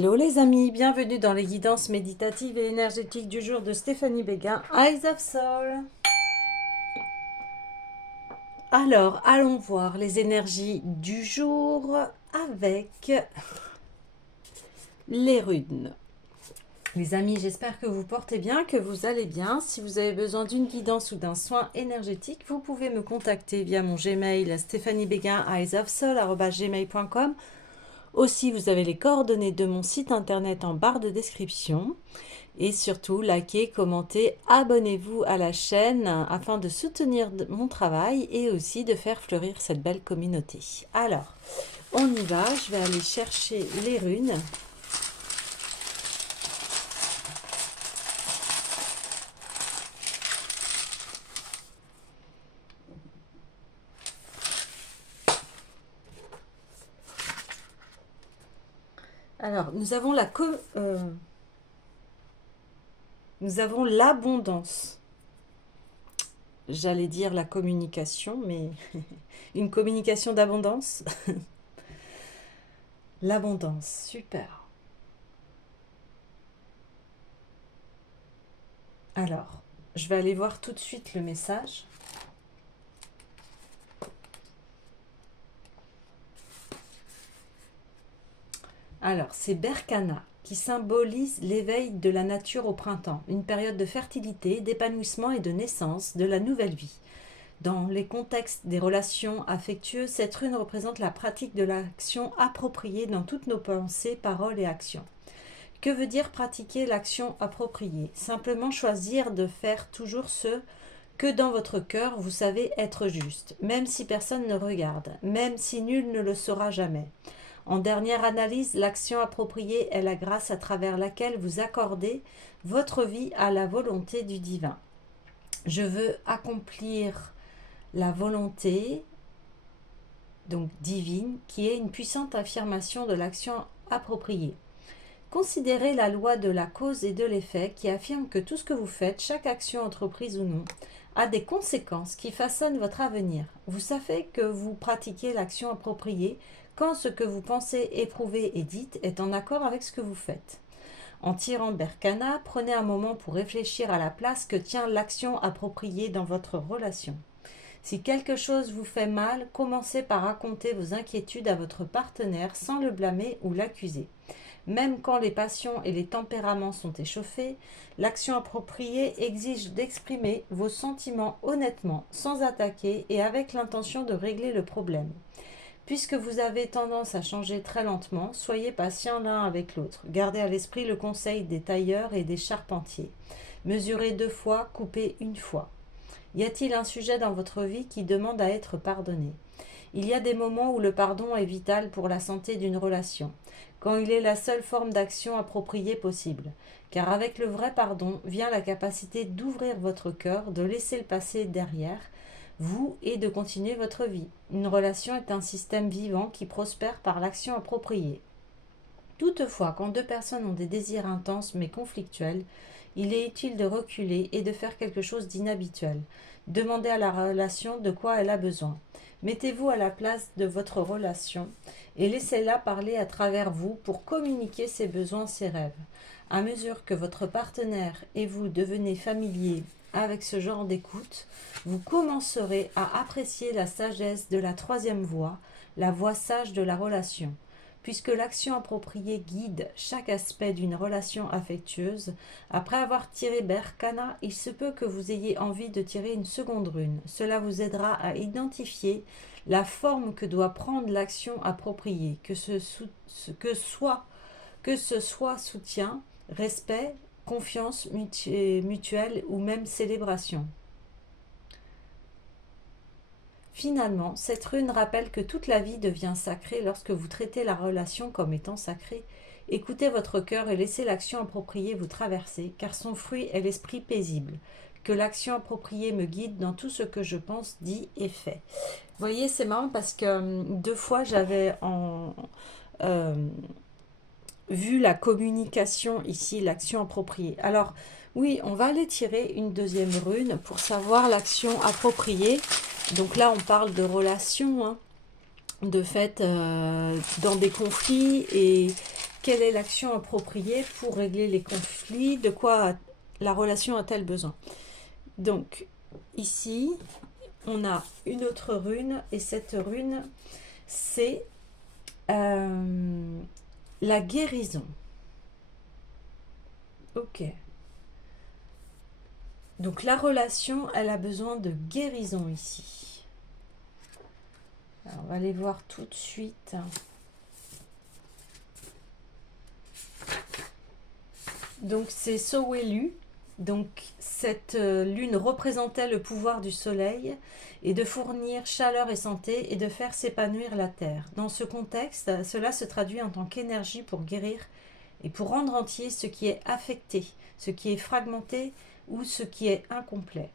Hello les amis, bienvenue dans les guidances méditatives et énergétiques du jour de Stéphanie Béguin, Eyes of Soul. Alors, allons voir les énergies du jour avec les runes. Les amis, j'espère que vous portez bien, que vous allez bien. Si vous avez besoin d'une guidance ou d'un soin énergétique, vous pouvez me contacter via mon Gmail stéphaniebéguin@gmail.com. Aussi, vous avez les coordonnées de mon site internet en barre de description. Et surtout, likez, commentez, abonnez-vous à la chaîne afin de soutenir mon travail et aussi de faire fleurir cette belle communauté. Alors, on y va. Je vais aller chercher les runes. Alors, nous avons l'abondance. J'allais dire la communication, mais une communication d'abondance. L'abondance, super. Alors, je vais aller voir tout de suite le message. Alors, c'est Berkana qui symbolise l'éveil de la nature au printemps, une période de fertilité, d'épanouissement et de naissance de la nouvelle vie. Dans les contextes des relations affectueuses, cette rune représente la pratique de l'action appropriée dans toutes nos pensées, paroles et actions. Que veut dire pratiquer l'action appropriée? Simplement choisir de faire toujours ce que dans votre cœur vous savez être juste, même si personne ne regarde, même si nul ne le saura jamais. En dernière analyse, l'action appropriée est la grâce à travers laquelle vous accordez votre vie à la volonté du divin. Je veux accomplir la volonté donc divine, qui est une puissante affirmation de l'action appropriée. Considérez la loi de la cause et de l'effet qui affirme que tout ce que vous faites, chaque action entreprise ou non, a des conséquences qui façonnent votre avenir. Vous savez que vous pratiquez l'action appropriée quand ce que vous pensez, éprouvez et dites est en accord avec ce que vous faites. En tirant Berkana, prenez un moment pour réfléchir à la place que tient l'action appropriée dans votre relation. Si quelque chose vous fait mal, commencez par raconter vos inquiétudes à votre partenaire sans le blâmer ou l'accuser. Même quand les passions et les tempéraments sont échauffés, l'action appropriée exige d'exprimer vos sentiments honnêtement, sans attaquer et avec l'intention de régler le problème. Puisque vous avez tendance à changer très lentement, soyez patient l'un avec l'autre. Gardez à l'esprit le conseil des tailleurs et des charpentiers. Mesurez 2 fois, coupez 1 fois. Y a-t-il un sujet dans votre vie qui demande à être pardonné? Il y a des moments où le pardon est vital pour la santé d'une relation, quand il est la seule forme d'action appropriée possible. Car avec le vrai pardon vient la capacité d'ouvrir votre cœur, de laisser le passé derrière vous et de continuer votre vie. Une relation est un système vivant qui prospère par l'action appropriée. Toutefois, quand 2 personnes ont des désirs intenses mais conflictuels, il est utile de reculer et de faire quelque chose d'inhabituel. Demandez à la relation de quoi elle a besoin. Mettez-vous à la place de votre relation et laissez-la parler à travers vous pour communiquer ses besoins, ses rêves. À mesure que votre partenaire et vous devenez familiers avec ce genre d'écoute, vous commencerez à apprécier la sagesse de la 3e voie, la voie sage de la relation. Puisque l'action appropriée guide chaque aspect d'une relation affectueuse, après avoir tiré Berkana, il se peut que vous ayez envie de tirer une seconde rune. Cela vous aidera à identifier la forme que doit prendre l'action appropriée, que ce soit soutien, respect, confiance mutuelle ou même célébration. Finalement, cette rune rappelle que toute la vie devient sacrée lorsque vous traitez la relation comme étant sacrée. Écoutez votre cœur et laissez l'action appropriée vous traverser, car son fruit est l'esprit paisible. Que l'action appropriée me guide dans tout ce que je pense, dis et fais. Vous voyez, c'est marrant parce que 2 fois j'avais vu la communication ici, l'action appropriée. Alors, oui, on va aller tirer une 2e rune pour savoir l'action appropriée. Donc là, on parle de relations, hein, de fait, dans des conflits et quelle est l'action appropriée pour régler les conflits, de quoi la relation a-t-elle besoin. Donc, ici, on a une autre rune, et cette rune, c'est la guérison. Ok. Donc la relation, elle a besoin de guérison ici. Alors, on va aller voir tout de suite. Donc c'est Sowelu. Donc cette lune représentait le pouvoir du soleil et de fournir chaleur et santé et de faire s'épanouir la terre. Dans ce contexte, cela se traduit en tant qu'énergie pour guérir et pour rendre entier ce qui est affecté, ce qui est fragmenté ou ce qui est incomplet.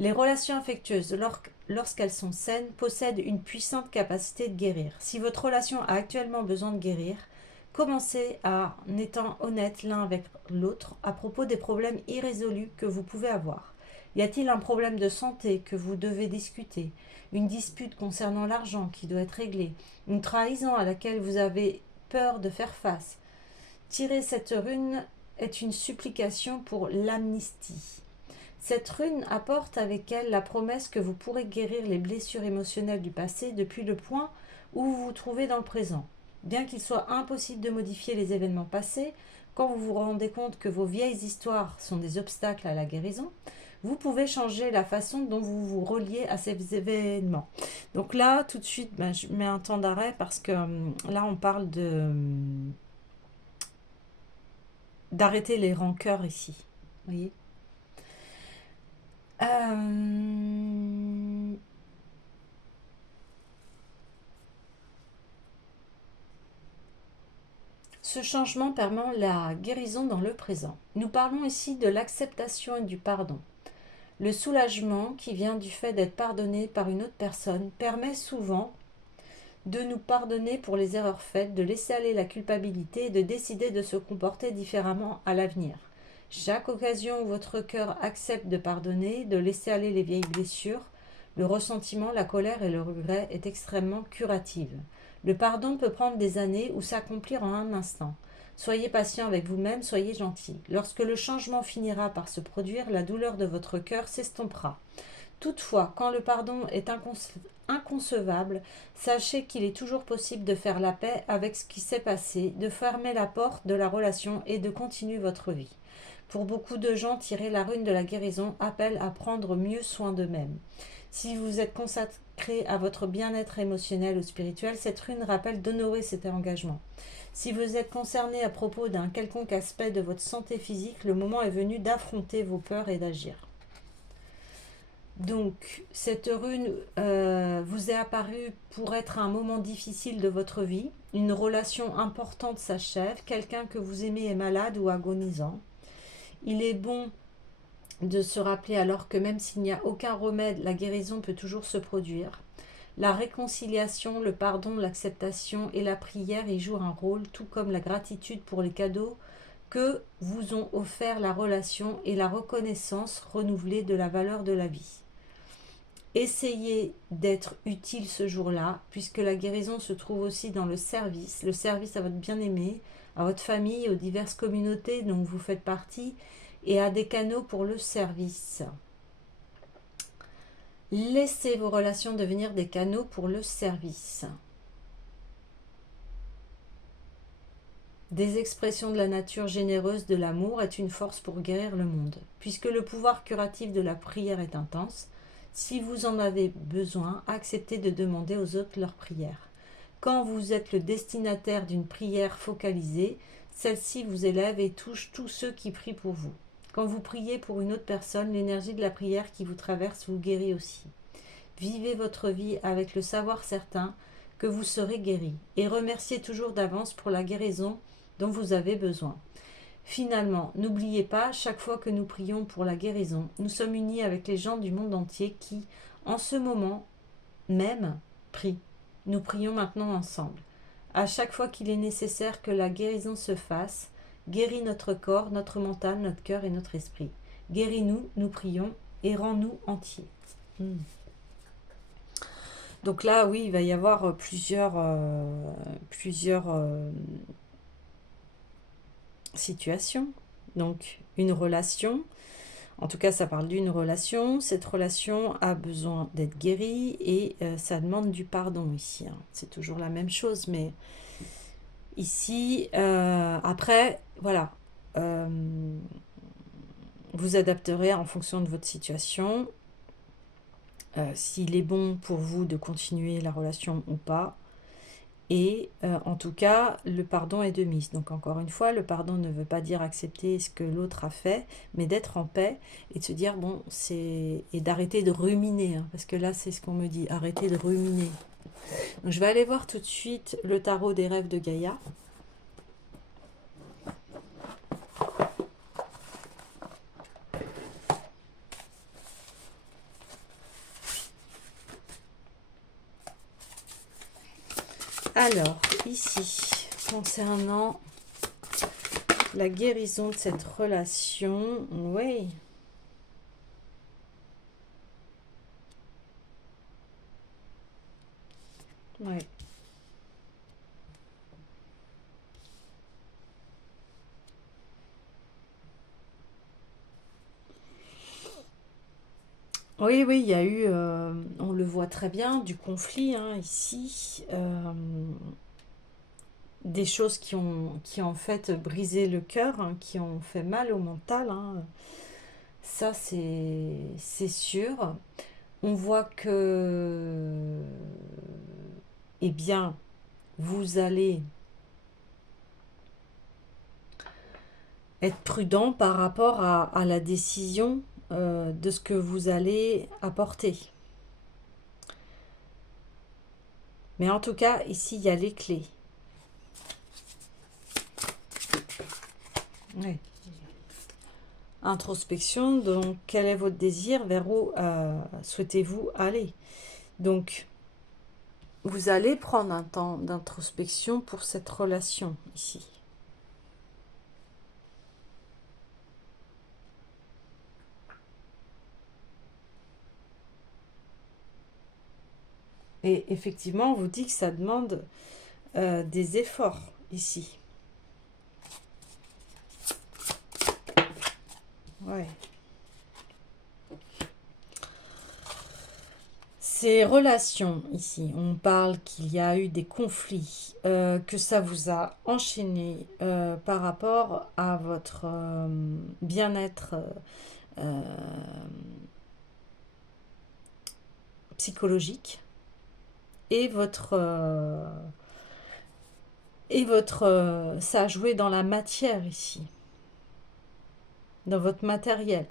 Les relations affectueuses, lorsqu'elles sont saines, possèdent une puissante capacité de guérir. Si votre relation a actuellement besoin de guérir, commencez en étant honnête l'un avec l'autre à propos des problèmes irrésolus que vous pouvez avoir. Y a-t-il un problème de santé que vous devez discuter? Une dispute concernant l'argent qui doit être réglée? Une trahison à laquelle vous avez peur de faire face? Tirer cette rune est une supplication pour l'amnistie. Cette rune apporte avec elle la promesse que vous pourrez guérir les blessures émotionnelles du passé depuis le point où vous vous trouvez dans le présent. Bien qu'il soit impossible de modifier les événements passés, quand vous vous rendez compte que vos vieilles histoires sont des obstacles à la guérison, vous pouvez changer la façon dont vous vous reliez à ces événements. Donc là, tout de suite, je mets un temps d'arrêt parce que là, on parle d'arrêter les rancœurs ici. Vous voyez ? Ce changement permet la guérison dans le présent. Nous parlons ici de l'acceptation et du pardon. Le soulagement qui vient du fait d'être pardonné par une autre personne permet souvent de nous pardonner pour les erreurs faites, de laisser aller la culpabilité et de décider de se comporter différemment à l'avenir. Chaque occasion où votre cœur accepte de pardonner, de laisser aller les vieilles blessures, le ressentiment, la colère et le regret est extrêmement curative. Le pardon peut prendre des années ou s'accomplir en un instant. Soyez patient avec vous-même, soyez gentil. Lorsque le changement finira par se produire, la douleur de votre cœur s'estompera. Toutefois, quand le pardon est inconcevable, sachez qu'il est toujours possible de faire la paix avec ce qui s'est passé, de fermer la porte de la relation et de continuer votre vie. Pour beaucoup de gens, tirer la rune de la guérison appelle à prendre mieux soin d'eux-mêmes. Si vous êtes consacré à votre bien-être émotionnel ou spirituel, cette rune rappelle d'honorer cet engagement. Si vous êtes concerné à propos d'un quelconque aspect de votre santé physique, le moment est venu d'affronter vos peurs et d'agir. Donc, cette rune vous est apparue pour être un moment difficile de votre vie. Une relation importante s'achève. Quelqu'un que vous aimez est malade ou agonisant. Il est bon de se rappeler alors que même s'il n'y a aucun remède, la guérison peut toujours se produire. La réconciliation, le pardon, l'acceptation et la prière y jouent un rôle, tout comme la gratitude pour les cadeaux que vous ont offert la relation et la reconnaissance renouvelée de la valeur de la vie. Essayez d'être utile ce jour-là, puisque la guérison se trouve aussi dans le service à votre bien-aimé, à votre famille, aux diverses communautés dont vous faites partie, et à des canaux pour le service. Laissez vos relations devenir des canaux pour le service. Des expressions de la nature généreuse de l'amour est une force pour guérir le monde. Puisque le pouvoir curatif de la prière est intense, si vous en avez besoin, acceptez de demander aux autres leur prière. Quand vous êtes le destinataire d'une prière focalisée, celle-ci vous élève et touche tous ceux qui prient pour vous. Quand vous priez pour une autre personne, l'énergie de la prière qui vous traverse vous guérit aussi. Vivez votre vie avec le savoir certain que vous serez guéri et remerciez toujours d'avance pour la guérison dont vous avez besoin. Finalement, n'oubliez pas, chaque fois que nous prions pour la guérison, nous sommes unis avec les gens du monde entier qui, en ce moment même, prient. Nous prions maintenant ensemble. À chaque fois qu'il est nécessaire que la guérison se fasse, guéris notre corps, notre mental, notre cœur et notre esprit. Guéris-nous, nous prions, et rends-nous entiers. Donc là, oui, il va y avoir plusieurs situation. Donc, une relation, en tout cas, ça parle d'une relation. Cette relation a besoin d'être guérie et ça demande du pardon ici, hein. C'est toujours la même chose, mais ici, après, voilà, vous adapterez en fonction de votre situation. S'il est bon pour vous de continuer la relation ou pas. Et en tout cas, le pardon est de mise. Donc encore une fois, le pardon ne veut pas dire accepter ce que l'autre a fait, mais d'être en paix et de se dire, bon, c'est... Et d'arrêter de ruminer, hein, parce que là, c'est ce qu'on me dit, arrêtez de ruminer. Donc je vais aller voir tout de suite le tarot des rêves de Gaïa. Alors, ici, concernant la guérison de cette relation, oui. Ouais. Oui, oui, il y a eu, on le voit très bien, du conflit, hein, ici. Des choses qui ont en fait brisé le cœur, hein, qui ont fait mal au mental, hein. Ça, c'est sûr. On voit que, eh bien, vous allez être prudent par rapport à la décision de ce que vous allez apporter. Mais en tout cas, ici, il y a les clés. Oui. Introspection, donc quel est votre désir, vers où souhaitez-vous aller? Donc, vous allez prendre un temps d'introspection pour cette relation ici. Et effectivement, on vous dit que ça demande des efforts ici. Ouais. Ces relations ici, on parle qu'il y a eu des conflits, que ça vous a enchaîné par rapport à votre bien-être psychologique et ça a joué dans la matière ici, dans votre matériel.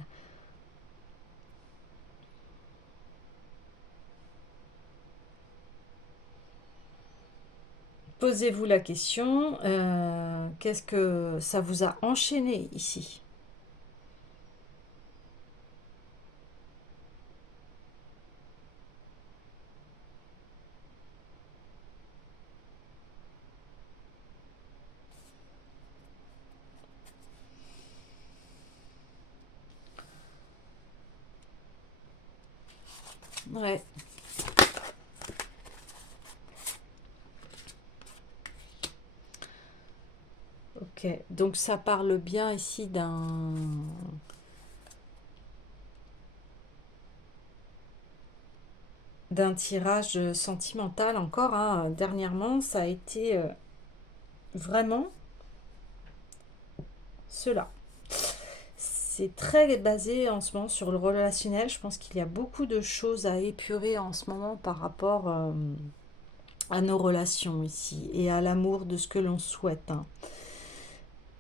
Posez-vous la question, qu'est-ce que ça vous a enchaîné ici? Ouais. Ok, donc ça parle bien ici d'un tirage sentimental encore, hein. Dernièrement, ça a été vraiment cela. C'est très basé en ce moment sur le relationnel. Je pense qu'il y a beaucoup de choses à épurer en ce moment par rapport à nos relations ici et à l'amour de ce que l'on souhaite, hein.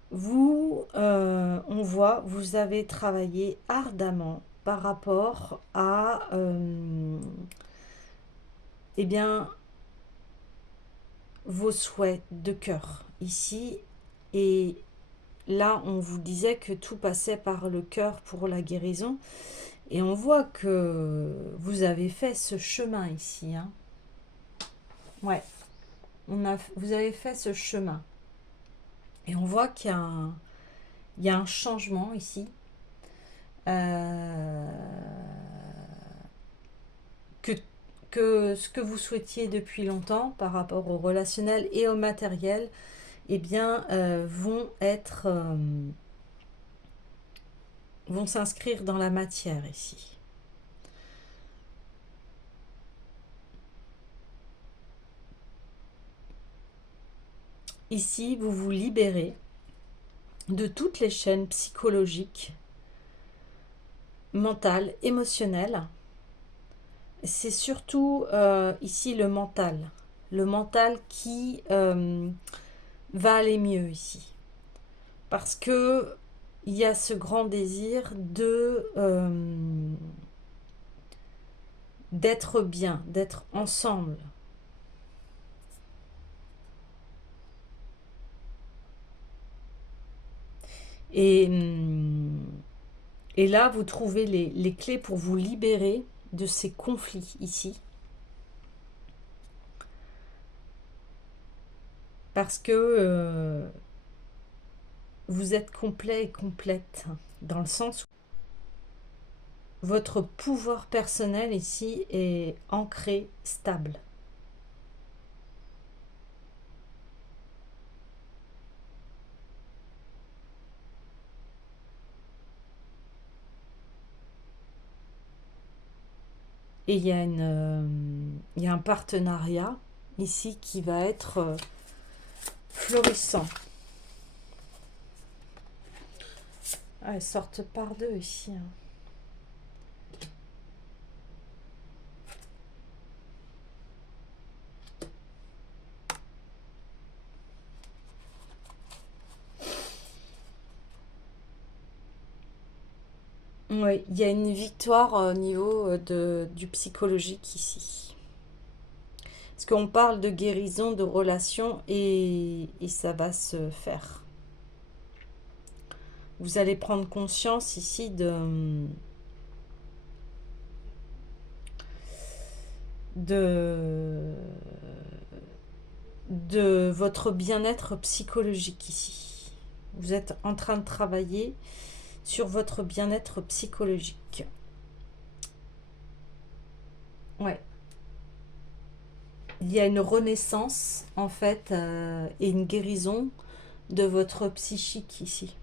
Vous, on voit, vous avez travaillé ardemment par rapport à, eh bien, vos souhaits de cœur ici. Et là, on vous disait que tout passait par le cœur pour la guérison. Et on voit que vous avez fait ce chemin ici, hein. Ouais, vous avez fait ce chemin. Et on voit il y a un changement ici. Euh, que, que ce que vous souhaitiez depuis longtemps par rapport au relationnel et au matériel, eh bien, vont s'inscrire dans la matière ici. Ici, vous vous libérez de toutes les chaînes psychologiques, mentales, émotionnelles. C'est surtout ici le mental qui va aller mieux ici. Parce que il y a ce grand désir d'être bien, d'être ensemble. Et, et là, vous trouvez les clés pour vous libérer de ces conflits ici. Parce que vous êtes complet et complète, dans le sens où votre pouvoir personnel ici est ancré, stable. Et il y a un partenariat ici qui va être florissant. Ah, elles sortent par deux ici. Hein. Oui, il y a une victoire au niveau du psychologique ici. Parce qu'on parle de guérison, de relation et ça va se faire. Vous allez prendre conscience ici de votre bien-être psychologique ici. Vous êtes en train de travailler sur votre bien-être psychologique. Ouais. Il y a une renaissance, en fait, et une guérison de votre psychique ici.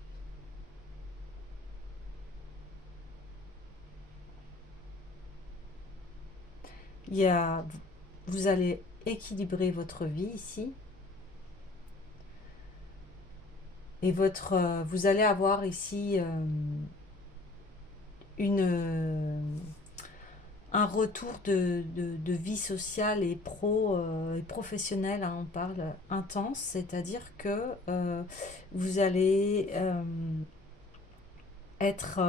Vous allez équilibrer votre vie ici. Et vous allez avoir ici un retour de vie sociale et et professionnelle, hein, on parle intense, c'est-à-dire que vous allez être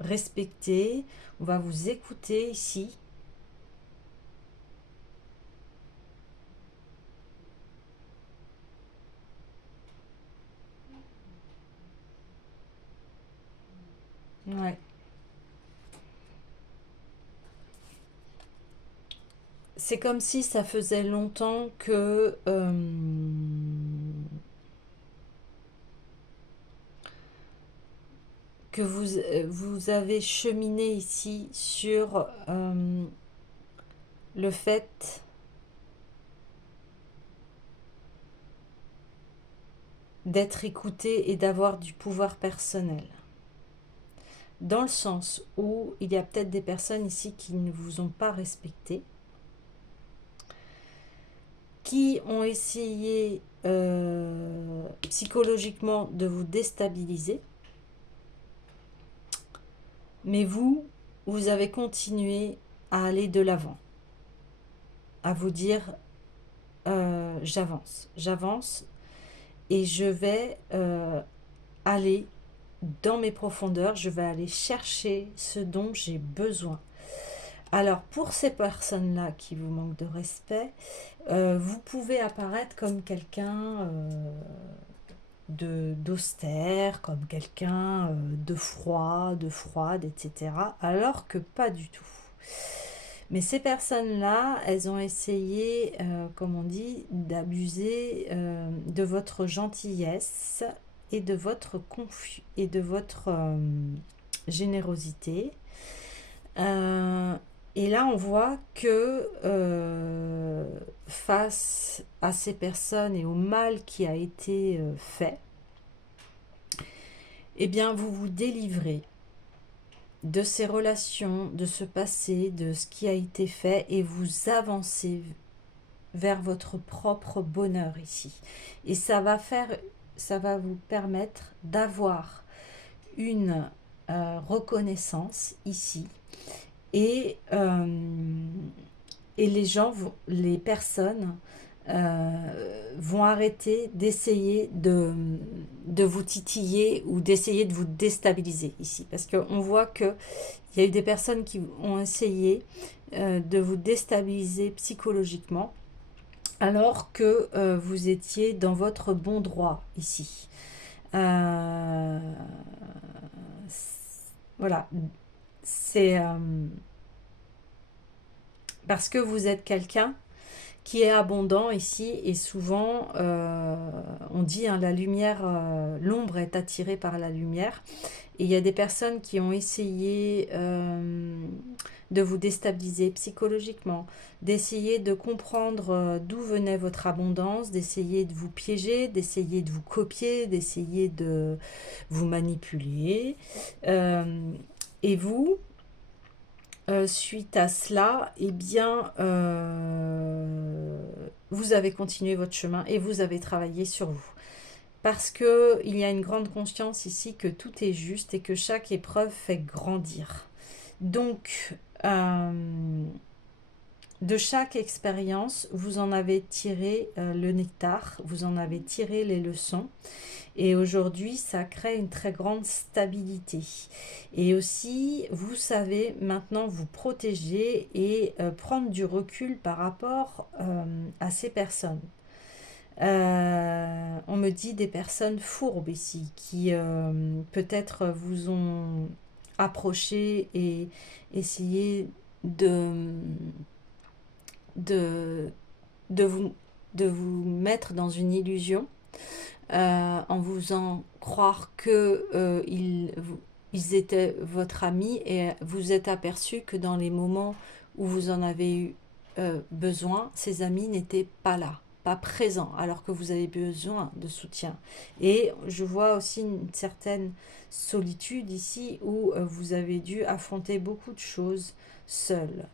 respecté, on va vous écouter ici. Ouais. C'est comme si ça faisait longtemps que vous avez cheminé ici sur le fait d'être écouté et d'avoir du pouvoir personnel. Dans le sens où il y a peut-être des personnes ici qui ne vous ont pas respecté, qui ont essayé psychologiquement de vous déstabiliser, mais vous avez continué à aller de l'avant, à vous dire j'avance et je vais aller dans mes profondeurs, je vais aller chercher ce dont j'ai besoin. Alors pour ces personnes-là qui vous manquent de respect, vous pouvez apparaître comme quelqu'un d'austère, comme quelqu'un de froid, de froide, etc. Alors que pas du tout. Mais ces personnes-là, elles ont essayé, comme on dit, d'abuser de votre gentillesse et de votre générosité. Et là, on voit que face à ces personnes et au mal qui a été fait, eh bien vous vous délivrez de ces relations, de ce passé, de ce qui a été fait, et vous avancez vers votre propre bonheur ici. Et ça va vous permettre d'avoir une reconnaissance ici, et, les personnes vont arrêter d'essayer de vous titiller ou d'essayer de vous déstabiliser ici. Parce qu'on voit qu'il y a eu des personnes qui ont essayé de vous déstabiliser psychologiquement, alors que vous étiez dans votre bon droit ici. Voilà, c'est parce que vous êtes quelqu'un qui est abondant ici, et souvent on dit la lumière, l'ombre est attirée par la lumière, et il y a des personnes qui ont essayé de vous déstabiliser psychologiquement, d'essayer de comprendre d'où venait votre abondance, d'essayer de vous piéger, d'essayer de vous copier, d'essayer de vous manipuler, et vous, suite à cela, eh bien, vous avez continué votre chemin et vous avez travaillé sur vous. Parce qu'il y a une grande conscience ici que tout est juste et que chaque épreuve fait grandir. Donc, de chaque expérience, vous en avez tiré le nectar, vous en avez tiré les leçons. Et aujourd'hui, ça crée une très grande stabilité. Et aussi, vous savez maintenant vous protéger et prendre du recul par rapport à ces personnes. On me dit des personnes fourbes ici, qui peut-être vous ont approché et essayé de, de, vous, de vous mettre dans une illusion, en vous faisant croire que ils étaient votre ami, et vous êtes aperçu que dans les moments où vous en avez eu besoin, ces amis n'étaient pas là, pas présents, alors que vous avez besoin de soutien. Et je vois aussi une certaine solitude ici, où vous avez dû affronter beaucoup de choses seul.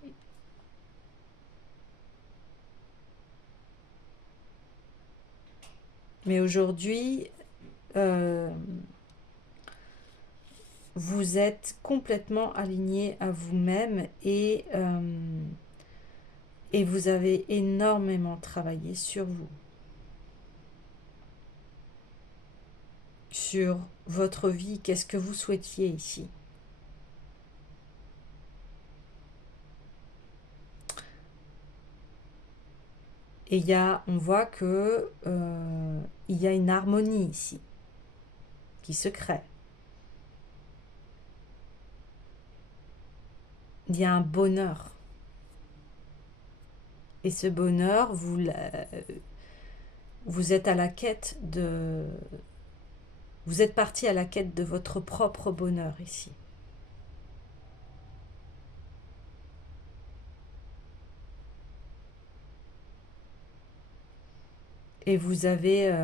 Mais aujourd'hui, vous êtes complètement aligné à vous-même, et vous avez énormément travaillé sur vous, sur votre vie. Qu'est-ce que vous souhaitiez ici? Et on voit que il y a une harmonie ici qui se crée. Il y a un bonheur. Et ce bonheur, vous êtes à la quête de... Vous êtes parti à la quête de votre propre bonheur ici. Et vous avez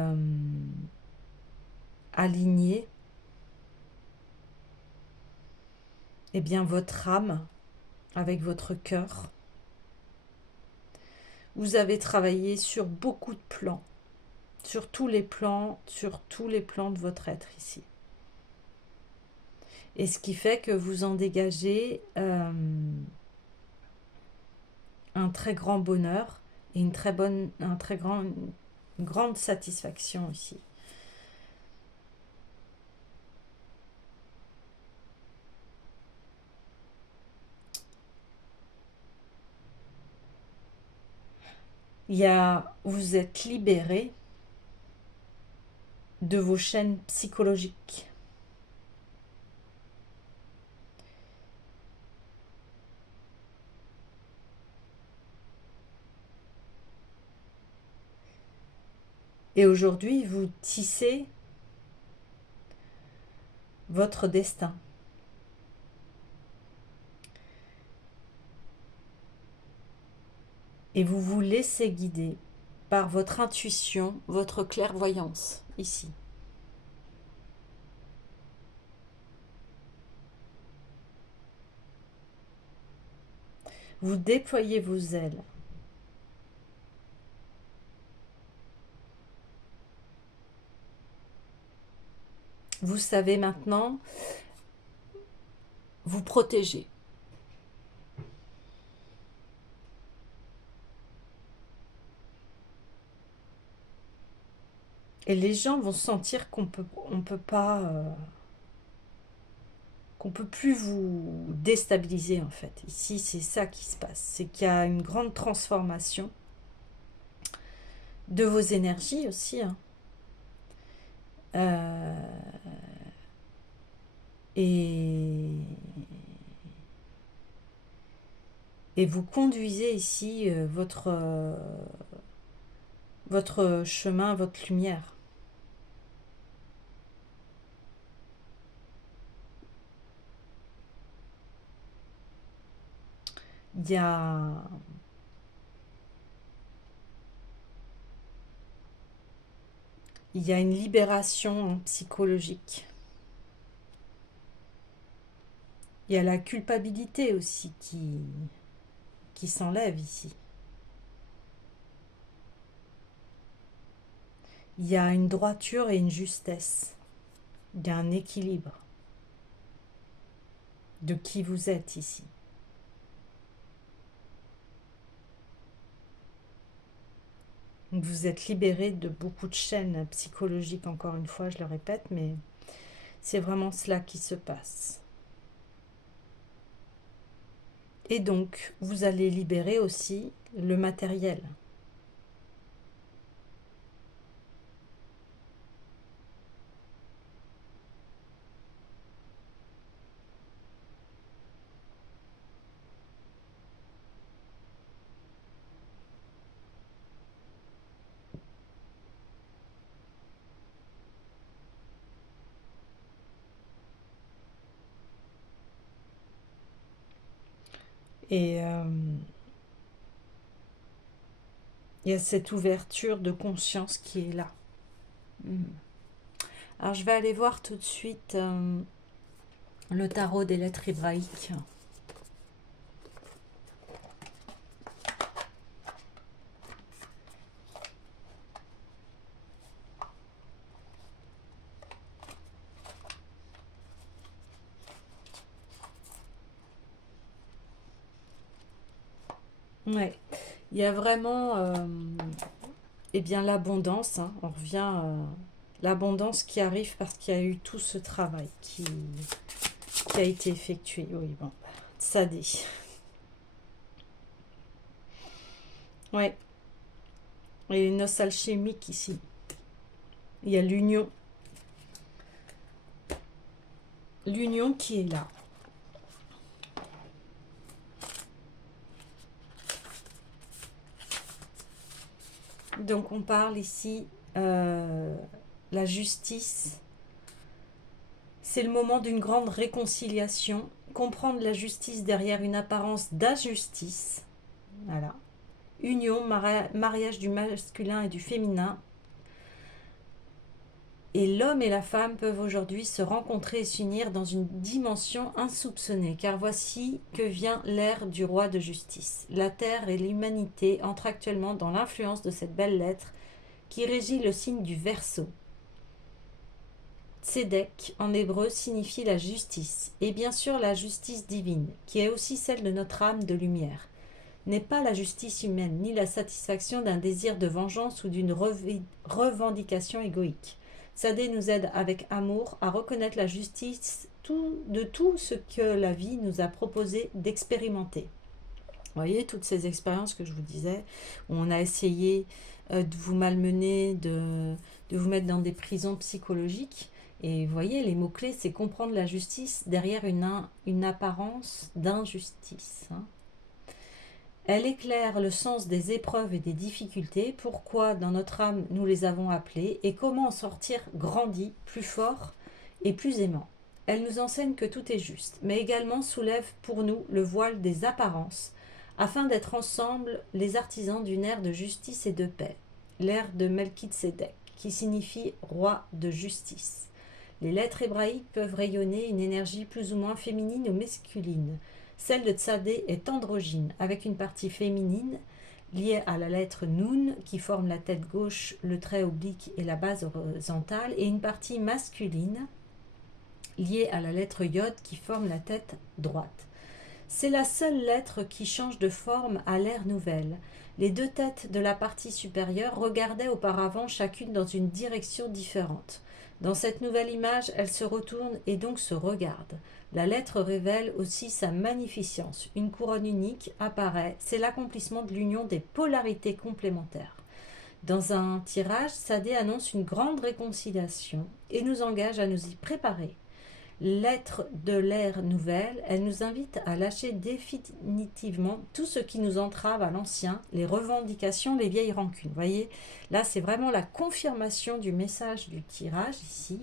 aligné, eh bien, votre âme avec votre cœur. Vous avez travaillé sur beaucoup de plans, sur tous les plans de votre être ici. Et ce qui fait que vous en dégagez un très grand bonheur et une grande satisfaction ici. Vous êtes libéré de vos chaînes psychologiques. Et aujourd'hui, vous tissez votre destin. Et vous vous laissez guider par votre intuition, votre clairvoyance, ici. Vous déployez vos ailes. Vous savez maintenant vous protéger. Et les gens vont sentir qu'on peut pas, qu'on peut plus vous déstabiliser en fait. Ici, c'est ça qui se passe. C'est qu'il y a une grande transformation de vos énergies aussi. Hein. Et vous conduisez ici votre chemin, votre lumière. Il y a une libération psychologique. Il y a la culpabilité aussi qui s'enlève ici. Il y a une droiture et une justesse. Il y a un équilibre de qui vous êtes ici. Vous êtes libéré de beaucoup de chaînes psychologiques, encore une fois, je le répète, mais c'est vraiment cela qui se passe. Et donc, vous allez libérer aussi le matériel. Et il y a cette ouverture de conscience qui est là. Alors, je vais aller voir tout de suite le tarot des lettres hébraïques. Ouais, il y a vraiment eh bien l'abondance, hein. On revient l'abondance qui arrive parce qu'il y a eu tout ce travail qui a été effectué. Oui, bon, ça dit. Ouais, et une noce alchimique ici. Il y a l'union. L'union qui est là. Donc on parle ici la justice. C'est le moment d'une grande réconciliation. Comprendre la justice derrière une apparence d'injustice. Voilà. Union, mariage du masculin et du féminin. Et l'homme et la femme peuvent aujourd'hui se rencontrer et s'unir dans une dimension insoupçonnée, car voici que vient l'ère du roi de justice. La terre et l'humanité entrent actuellement dans l'influence de cette belle lettre qui régit le signe du Verseau. Tzedek, en hébreu, signifie la justice, et bien sûr la justice divine, qui est aussi celle de notre âme de lumière. N'est pas la justice humaine, ni la satisfaction d'un désir de vengeance ou d'une revendication égoïque. Sadé nous aide avec amour à reconnaître la justice de tout ce que la vie nous a proposé d'expérimenter. Vous voyez, toutes ces expériences que je vous disais, où on a essayé de vous malmener, de vous mettre dans des prisons psychologiques. Et vous voyez, les mots-clés, c'est comprendre la justice derrière une apparence d'injustice. Hein. Elle éclaire le sens des épreuves et des difficultés, pourquoi dans notre âme nous les avons appelées, et comment en sortir grandi, plus fort et plus aimant. Elle nous enseigne que tout est juste, mais également soulève pour nous le voile des apparences, afin d'être ensemble les artisans d'une ère de justice et de paix, l'ère de Melchizedek, qui signifie roi de justice. Les lettres hébraïques peuvent rayonner une énergie plus ou moins féminine ou masculine. Celle de Tzadé est androgyne, avec une partie féminine liée à la lettre Nun, qui forme la tête gauche, le trait oblique et la base horizontale, et une partie masculine liée à la lettre Yod, qui forme la tête droite. C'est la seule lettre qui change de forme à l'ère nouvelle. Les deux têtes de la partie supérieure regardaient auparavant chacune dans une direction différente. Dans cette nouvelle image, elles se retournent et donc se regardent. La lettre révèle aussi sa magnificence. Une couronne unique apparaît, c'est l'accomplissement de l'union des polarités complémentaires. Dans un tirage, Sadé annonce une grande réconciliation et nous engage à nous y préparer. Lettre de l'ère nouvelle, elle nous invite à lâcher définitivement tout ce qui nous entrave à l'ancien, les revendications, les vieilles rancunes. Vous voyez, là c'est vraiment la confirmation du message du tirage ici.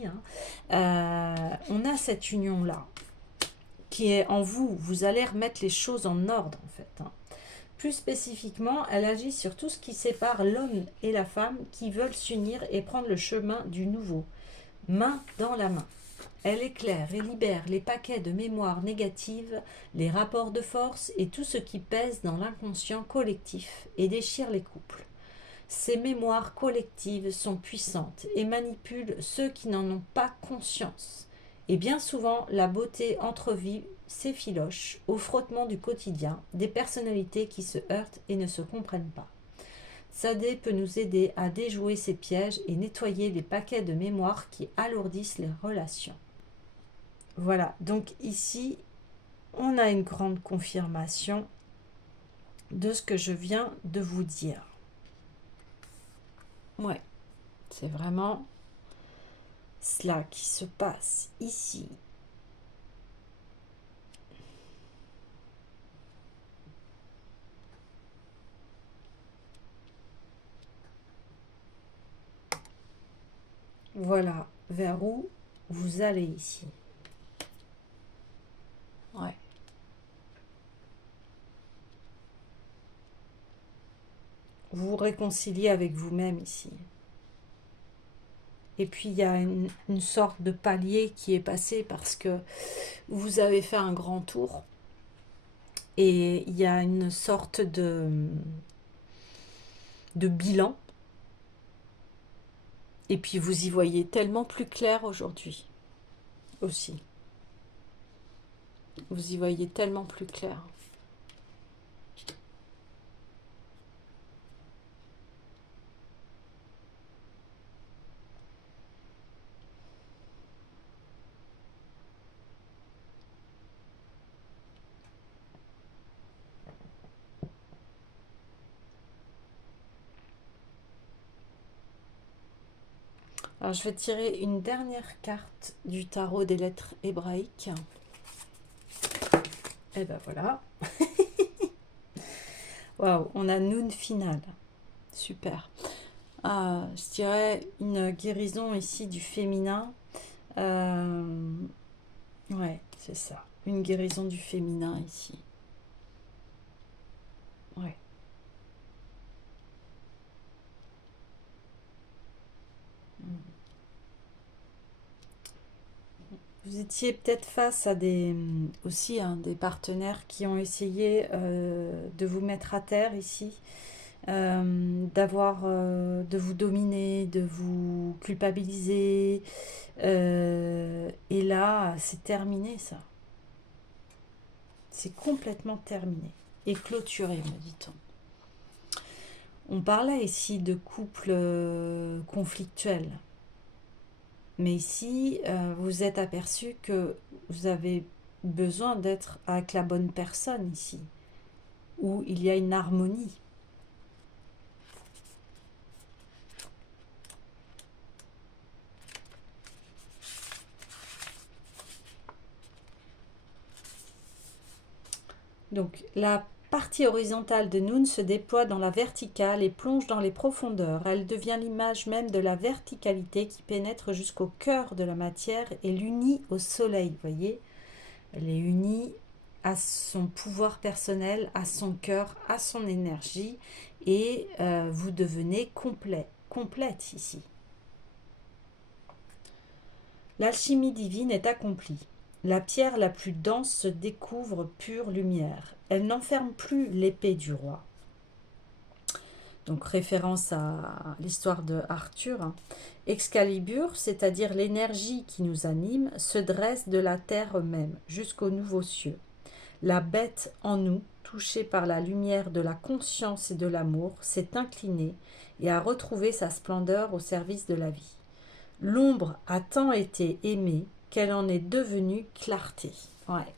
On a cette union-là qui est en vous. Vous allez remettre les choses en ordre en fait. Plus spécifiquement, elle agit sur tout ce qui sépare l'homme et la femme qui veulent s'unir et prendre le chemin du nouveau, main dans la main. Elle éclaire et libère les paquets de mémoire négatives, les rapports de force et tout ce qui pèse dans l'inconscient collectif et déchire les couples. Ces mémoires collectives sont puissantes et manipulent ceux qui n'en ont pas conscience. Et bien souvent, la beauté entrevue s'effiloche au frottement du quotidien, des personnalités qui se heurtent et ne se comprennent pas. Sadé peut nous aider à déjouer ces pièges et nettoyer les paquets de mémoire qui alourdissent les relations. Voilà, donc ici, on a une grande confirmation de ce que je viens de vous dire. Ouais, c'est vraiment cela qui se passe ici. Voilà vers où vous allez ici. Ouais. Vous vous réconciliez avec vous-même ici. Et puis il y a une sorte de palier qui est passé parce que vous avez fait un grand tour. Et il y a une sorte de bilan. Et puis vous y voyez tellement plus clair aujourd'hui aussi. Vous y voyez tellement plus clair. Alors je vais tirer une dernière carte du tarot des lettres hébraïques. Et ben voilà. Waouh, on a Noun finale. Super. Je dirais une guérison ici du féminin. Ouais, c'est ça. Une guérison du féminin ici. Ouais. Vous étiez peut-être face à aussi des partenaires qui ont essayé de vous mettre à terre ici, de vous dominer, de vous culpabiliser. Et là, c'est terminé ça. C'est complètement terminé et clôturé, me dit-on. On parlait ici de couples conflictuels. Mais ici, vous êtes aperçu que vous avez besoin d'être avec la bonne personne ici, où il y a une harmonie. Donc, la partie horizontale de Noun se déploie dans la verticale et plonge dans les profondeurs. Elle devient l'image même de la verticalité qui pénètre jusqu'au cœur de la matière et l'unit au soleil. Vous voyez, elle est unie à son pouvoir personnel, à son cœur, à son énergie, et vous devenez complet, complète ici. L'alchimie divine est accomplie. La pierre la plus dense se découvre pure lumière. Elle n'enferme plus l'épée du roi. Donc référence à l'histoire de Arthur. Excalibur, c'est-à-dire l'énergie qui nous anime, se dresse de la terre même jusqu'aux nouveaux cieux. La bête en nous, touchée par la lumière de la conscience et de l'amour, s'est inclinée et a retrouvé sa splendeur au service de la vie. L'ombre a tant été aimée qu'elle en est devenue clarté. Ouais.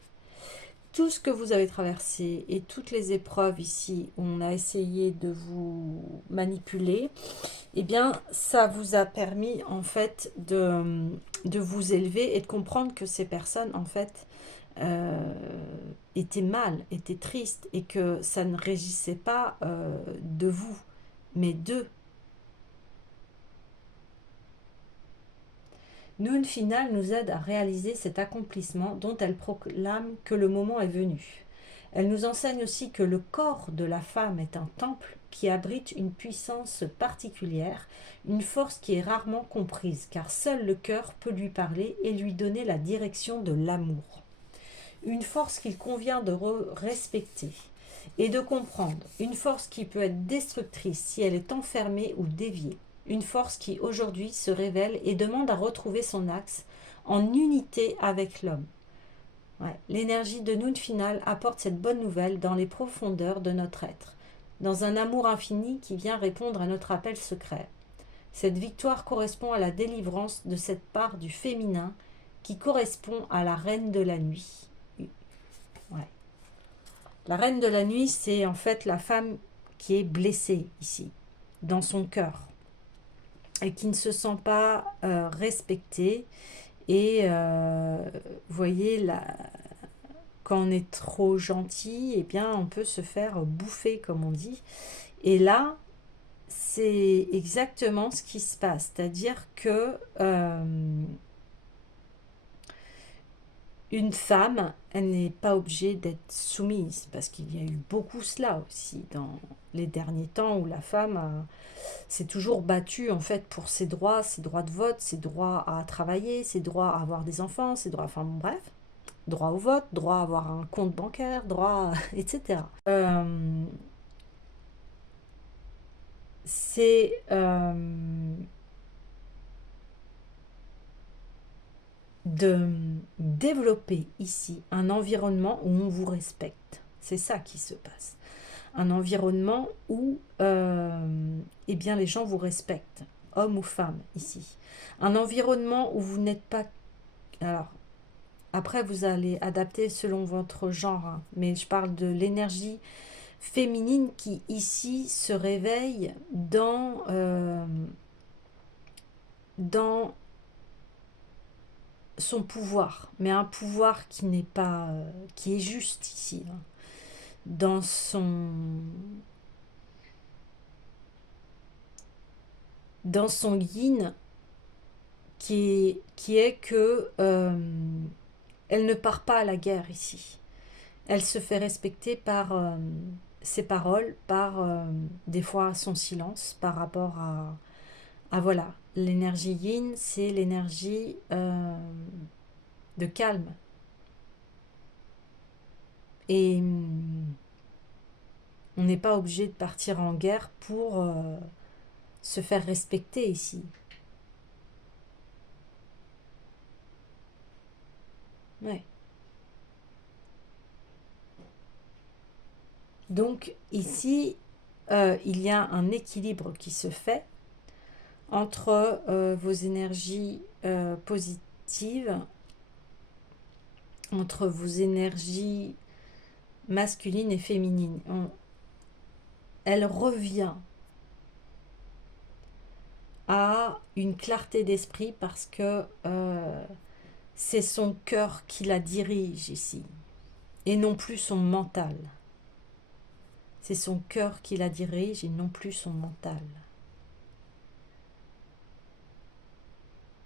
Tout ce que vous avez traversé et toutes les épreuves ici où on a essayé de vous manipuler, eh bien, ça vous a permis en fait de vous élever et de comprendre que ces personnes en fait étaient mal, étaient tristes et que ça ne régissait pas de vous, mais d'eux. Noun finale nous aide à réaliser cet accomplissement dont elle proclame que le moment est venu. Elle nous enseigne aussi que le corps de la femme est un temple qui abrite une puissance particulière, une force qui est rarement comprise, car seul le cœur peut lui parler et lui donner la direction de l'amour. Une force qu'il convient de respecter et de comprendre, une force qui peut être destructrice si elle est enfermée ou déviée. Une force qui aujourd'hui se révèle et demande à retrouver son axe en unité avec l'homme. Ouais. L'énergie de Noun finale apporte cette bonne nouvelle dans les profondeurs de notre être, dans un amour infini qui vient répondre à notre appel secret. Cette victoire correspond à la délivrance de cette part du féminin qui correspond à la reine de la nuit. Ouais. La reine de la nuit, c'est en fait la femme qui est blessée ici, dans son cœur, et qui ne se sent pas respectée. Et vous voyez, quand on est trop gentil, eh bien, on peut se faire bouffer, comme on dit. Et là, c'est exactement ce qui se passe. C'est-à-dire que une femme, elle n'est pas obligée d'être soumise, parce qu'il y a eu beaucoup cela aussi dans les derniers temps où la femme s'est toujours battue en fait pour ses droits de vote, ses droits à travailler, ses droits à avoir des enfants, ses droits, enfin bon, bref, droit au vote, droit à avoir un compte bancaire, droit, etc. C'est de développer ici un environnement où on vous respecte. C'est ça qui se passe. Un environnement où eh bien, les gens vous respectent, hommes ou femmes ici. Un environnement où vous n'êtes pas... Alors, après, vous allez adapter selon votre genre, hein, mais je parle de l'énergie féminine qui ici se réveille dans son pouvoir, mais un pouvoir qui n'est pas, qui est juste ici, hein, dans son yin, qui est que elle ne part pas à la guerre ici. Elle se fait respecter par ses paroles, par des fois son silence, par rapport à voilà. L'énergie yin, c'est l'énergie de calme. Et on n'est pas obligé de partir en guerre pour se faire respecter ici. Ouais. Donc ici, il y a un équilibre qui se fait entre vos énergies positives, entre vos énergies masculines et féminines. Elle revient à une clarté d'esprit parce que c'est son cœur qui la dirige ici et non plus son mental. C'est son cœur qui la dirige et non plus son mental.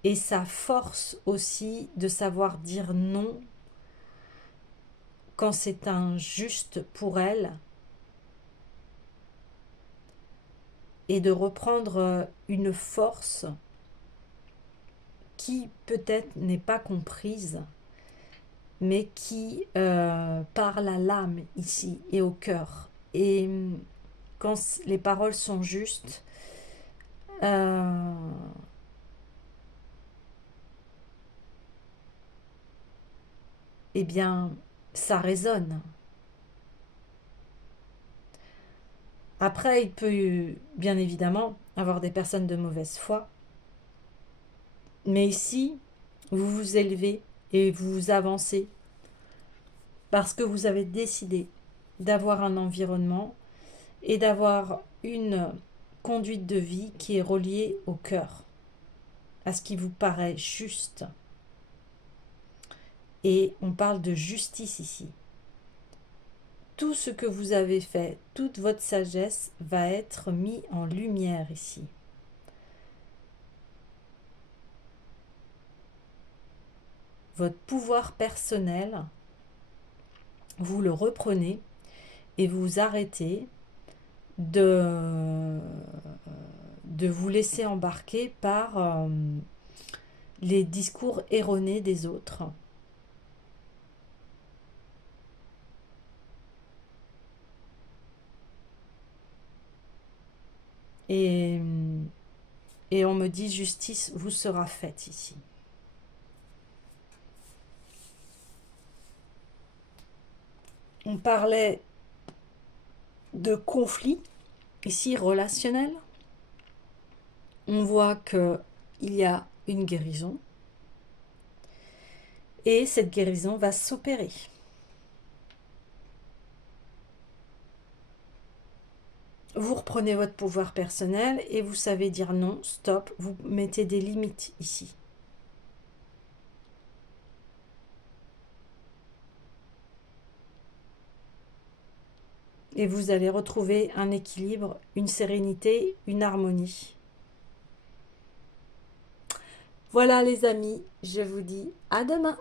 Et sa force aussi de savoir dire non quand c'est injuste pour elle, et de reprendre une force qui peut-être n'est pas comprise, mais qui parle à l'âme ici et au cœur. Et quand les paroles sont justes, eh bien, ça résonne. Après, il peut bien évidemment avoir des personnes de mauvaise foi, mais ici, vous vous élevez et vous avancez parce que vous avez décidé d'avoir un environnement et d'avoir une conduite de vie qui est reliée au cœur, à ce qui vous paraît juste. Et on parle de justice ici. Tout ce que vous avez fait, toute votre sagesse va être mis en lumière ici. Votre pouvoir personnel, vous le reprenez et vous arrêtez de vous laisser embarquer par les discours erronés des autres. Et on me dit justice vous sera faite ici. On parlait de conflit, ici relationnel. On voit qu'il y a une guérison. Et cette guérison va s'opérer. Vous reprenez votre pouvoir personnel et vous savez dire non, stop, vous mettez des limites ici. Et vous allez retrouver un équilibre, une sérénité, une harmonie. Voilà les amis, je vous dis à demain.